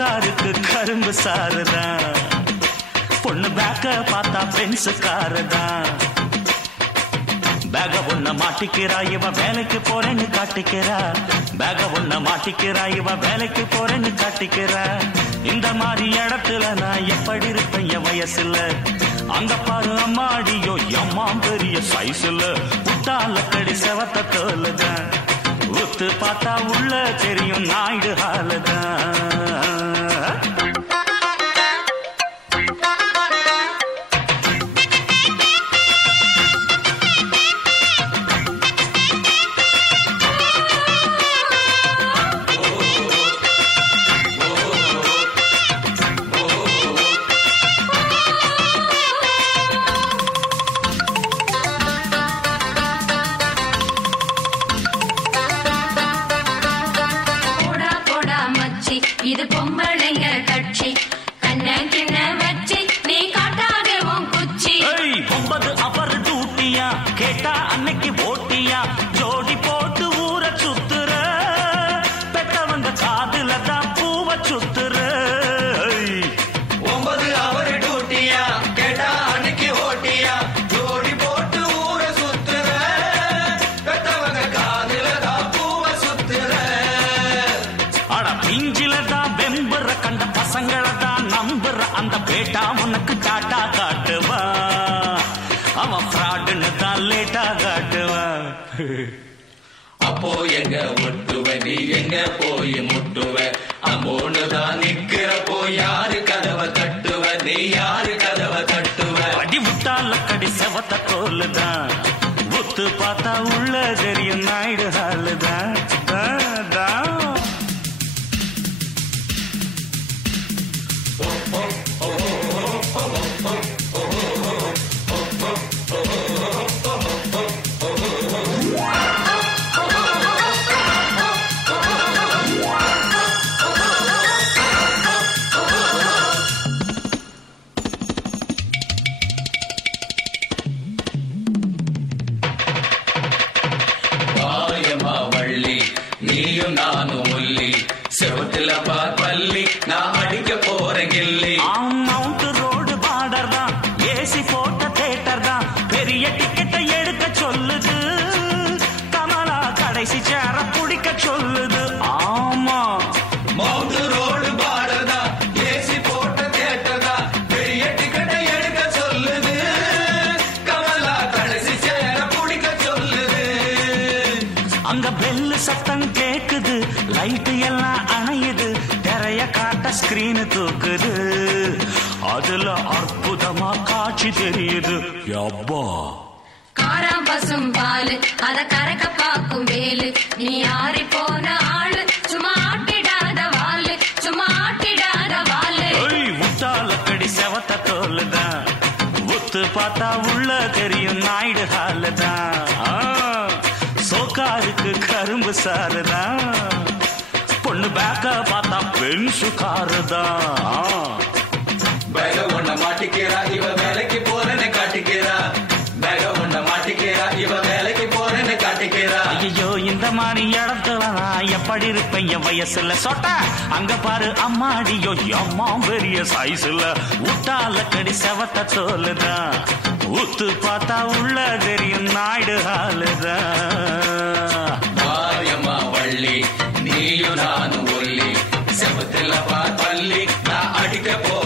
சோக்காருக்கு கரும்பு சாருதான், பொண்ணு பேக்க பார்த்தா பென்சு காருதான். பேக ஒன்ன மாட்டிக்கிறா இவ வேலைக்கு போறேன்னு காட்டிக்கிறா, பேக ஒன்ன மாட்டிக்கிறா இவ வேலைக்கு போறேன்னு காட்டிக்கிறா. இந்த மாதிரி இடத்துல நான் எப்படி இருப்பேன் என் வயசுல, அங்க பாரு அம்மாடியோ அம்மா பெரிய சைஸ்ல. புட்டால கடி செவத்த தோலுதான், உத்து பார்த்தா உள்ள தெரியும் நாயுடு ஹாலுதான். இது பொம்பளைங்க கட்சி, கண்ண கிண்ண வச்சு நீ காட்டாதே உன் குச்சி. 9 அவர் டூட்டியா கேட்டா அன்னைக்கு போட்டியா, ஜோடி போட்டு ஊர சுத்துற, பெத்தவங்க காதுல தான் பூவ சுத்துற. 9 அவர் டூட்டியா கேட்டா அன்னைக்கு ஓட்டியா, ஜோடி போட்டு ஊர சுத்துற, பெத்தவங்க காதுல தான் பூவ சுத்துற. அட பிஞ்சில தான் வெம்புற, கண்ட பசங்களை தான் நம்புற, அந்த பேட்டா உனக்கு டாட்டா காட்டுவா, அவன் ஃப்ராடுன்னு தான் லேட்டா காட்டுவா. அப்போ எங்க ஒட்டுவ நீ எங்க போய் முட்டுவ, அம்மோன்னு தான் நிக்கிறப்போ யாரு கதவை தட்டுவ, நீ யாரு கதவை தட்டுவ. அடி விட்டால கடி செவத்த தோலுதான், புத்து பார்த்தா உள்ள தெரியும் நாயுடு ஹாலுதான். நீயும் நானும் ஒல்லி, செவத்துல பள்ளி, நான் அடிக்க போறேன் கில்லி. மவுண்ட் ரோடு பார்டர் தான், ஏசி போட்ட தேட்டர் தான், பெரிய டிக்கெட்டை எடுக்க சொல்லுது, கமலா கடைசி சேர பிடிக்க சொல்லுது. ஆமா மவுண்ட் ரோடு பார்டர் தான், ஏசி போட்ட தேட்டர் தான், பெரிய டிக்கெட்டை எடுக்க சொல்லுது, கமலா கடைசி சேர பிடிக்க சொல்லுது. அங்க பெல்லு சத்தம் கேக்குது, லைட்டு எல்லாம் அணையுது, திரைய காட்ட ஸ்கிரீனு தூக்குது, அதுல அற்புதமா காட்சி தெரியுது. யப்பா காராம் பசும் பாலு அத கறக்க பாக்கும் வேலு, நீ ஆறி போன ஆளு, சும்மா ஆட்டிடாத வாலு, சும்மா ஆட்டிடாத வாலு. முட்டால கடி செவத்த தோலுதான், உத்து பார்த்தா உள்ள தெரியும் நாயுடு ஹாலுதான். சோக்காருக்கு கரும்பு சாருதான், பொண்ணு பேக்க பார்த்தா பென்சு காருதான். பேக ஒன்ன மாட்டிக்கிறா இவ வேலைக்கு போறேன்னு காட்டிக்கிறா, பேக ஒன்ன மாட்டிக்கிறா இவ வேலைக்கு போறேன்னு காட்டிக்கிறா. ஐயோ இந்த மாதிரி இடத்துல நான் எப்படி இருப்பேன் என் வயசுல, சொட்ட அங்க பாரு அம்மாடியோ அம்மா பெரிய சைஸ்ல. உட்டால கடி செவத்த தோலுதான், உத்து பார்த்தா உள்ள தெரியும் நாயுடு ஹாலுதான். மாரியம்மா வள்ளி, நீயும் நானும் ஒல்லி, செவத்துல பள்ளி, நான் அடிக்க போ